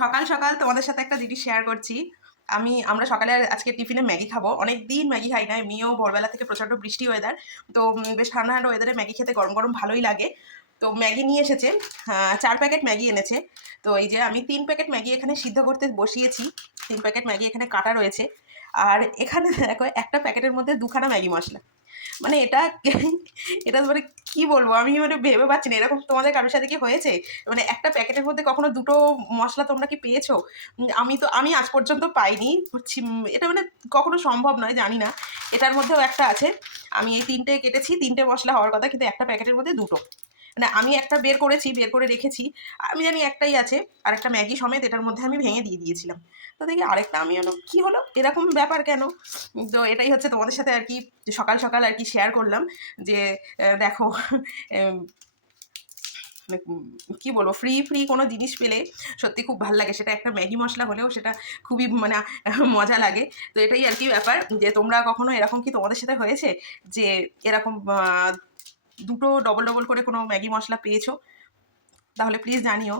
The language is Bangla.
সকাল সকাল তোমাদের সাথে একটা জিনিস শেয়ার করছি। আমরা সকালে আজকে টিফিনে ম্যাগি খাবো। অনেক দিন ম্যাগি খাই না, এমনিও ভোরবেলা থেকে প্রচণ্ড বৃষ্টি ওয়েদার। তো বেশ ঠান্ডা ঠান্ডা ওয়েদারে ম্যাগি খেতে গরম গরম ভালোই লাগে। তো ম্যাগি নিয়ে এসেছে, 4 প্যাকেট ম্যাগি এনেছে। তো এই যে আমি 3 প্যাকেট ম্যাগি এখানে সিদ্ধ করতে বসিয়েছি। 3 প্যাকেট ম্যাগি এখানে কাটা রয়েছে। আর এখানে দেখো একটা প্যাকেটের মধ্যে 2খানা ম্যাগি মশলা। মানে এটা মানে কি বলবো, আমি মানে ভেবে পাচ্ছি না, এরকম তোমাদের কারোর সাথে কি হয়েছে? মানে একটা প্যাকেটের মধ্যে কখনো দুটো মশলা তোমরা কি পেয়েছো? আমি আজ পর্যন্ত পাইনি। এটা মানে কখনো সম্ভব নয়, জানি না। এটার মধ্যেও একটা আছে। আমি এই 3টে কেটেছি, 3টে মশলা হওয়ার কথা, কিন্তু একটা প্যাকেটের মধ্যে দুটো। মানে আমি একটা বের করেছি, বের করে রেখেছি। আমি জানি একটাই আছে। আর একটা ম্যাগি সমেত এটার মধ্যে আমি ভেঙে দিয়ে দিয়েছিলাম। তো দেখি আরেকটা, আমি হলো কি হলো, এরকম ব্যাপার কেন? তো এটাই হচ্ছে তোমাদের সাথে আর কি সকাল সকাল আর কি শেয়ার করলাম যে দেখো, এম, মানে কি বলবো, ফ্রি ফ্রি কোনো জিনিস পেলে সত্যি খুব ভালো লাগে। সেটা একটা ম্যাগি মশলা হলেও সেটা খুবই মানে মজা লাগে। তো এটাই আর কি ব্যাপার, যে তোমরা কখনো এরকম কি তোমাদের সাথে হয়েছে যে এরকম দুটো ডবল ডবল করে কোনো ম্যাগি মশলা পেয়েছো? তাহলে প্লিজ জানিও।